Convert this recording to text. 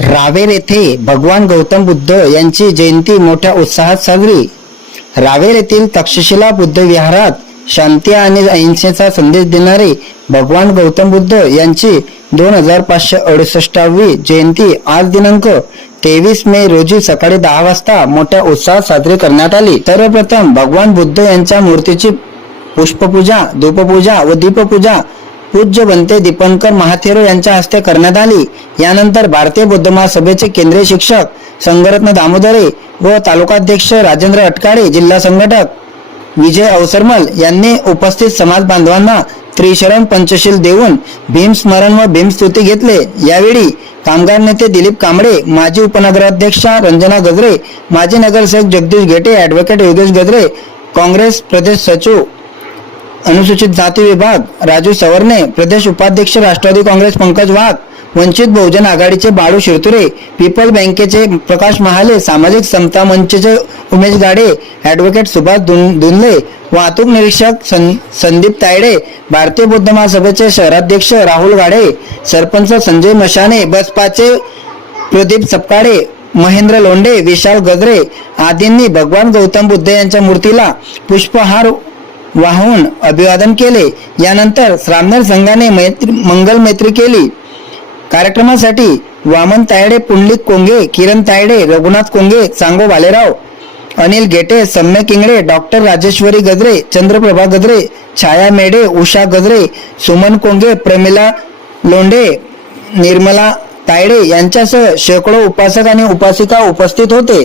रावेर येथे भगवान गौतम बुद्ध यांची जयंती मोठ्या उत्साहात साजरी. रावेर येथील तक्षशिला बुद्ध विहारात शांती आणि अहिंसेचा संदेश देणारे भगवान गौतम बुद्ध यांची दोन हजार पाचशे अडुसष्टावी जयंती आज दिनांक तेवीस मे रोजी सकाळी दहा वाजता मोठ्या उत्साहात साजरी करण्यात आली. सर्वप्रथम भगवान बुद्ध यांच्या मूर्तीची पुष्पपूजा धूपपूजा व दीपपूजा पूज्य बनते दीपंकर महाथेरो यांच्या हस्ते करण्यात आली. यानंतर भारतीय बौद्ध महासभेचे केंद्रीय शिक्षक संगरत्न दामोदरे व तालुकाध्यक्ष राजेंद्र अटकाळे जिल्हा संघटक विजय अवसरमल यांनी उपस्थित समाज बांधवांना त्रिशरण पंचशील देऊन भीमस्मरण व भीमस्तुती घेतले. यावेळी कामगार नेते दिलीप कांबळे माजी उपनगराध्यक्षा रंजना गजरे माजी नगरसेवक जगदीश घेटे ॲडव्होकेट योगेश गजरे काँग्रेस प्रदेश सचिव अनुसूचित जाती विभाग राजू सवर्णे प्रदेश उपाध्यक्ष राष्ट्रवादी काँग्रेस पंकज वाघ वंचित बहुजन आघाडीचे बाळू शिरतुरे पीपल बँकेचे प्रकाश महाले सामाजिक समता मंचचे उमेश गाडे ॲडव्होकेट सुभाष दुन दुनले वाहतूक निरीक्षक सं- संदीप तायडे भारतीय बौद्ध महासभेचे शहराध्यक्ष राहुल गाडे सरपंच संजय मशाने बसपाचे प्रदीप सपकाळे महेंद्र लोंडे विशाल गजरे आदींनी भगवान गौतम बुद्ध यांच्या मूर्तीला पुष्पहार वाहून अभिवादन केले. यानंतर श्रामणेर संघाने मैत्री मंगल मैत्री केली. कार्यक्रमासाठी वामन तायडे पुंडलिक कोंगे किरण तायडे रघुनाथ कोंगे चांगो भालेराव अनिल गेटे सम्य किंगडे डॉक्टर राजेश्वरी गजरे चंद्रप्रभा गजरे छाया मेढे उषा गजरे सुमन कोंगे प्रमिला लोंढे निर्मला तायडे यांच्यासह शेकडो उपासक आणि उपासिका उपस्थित होते.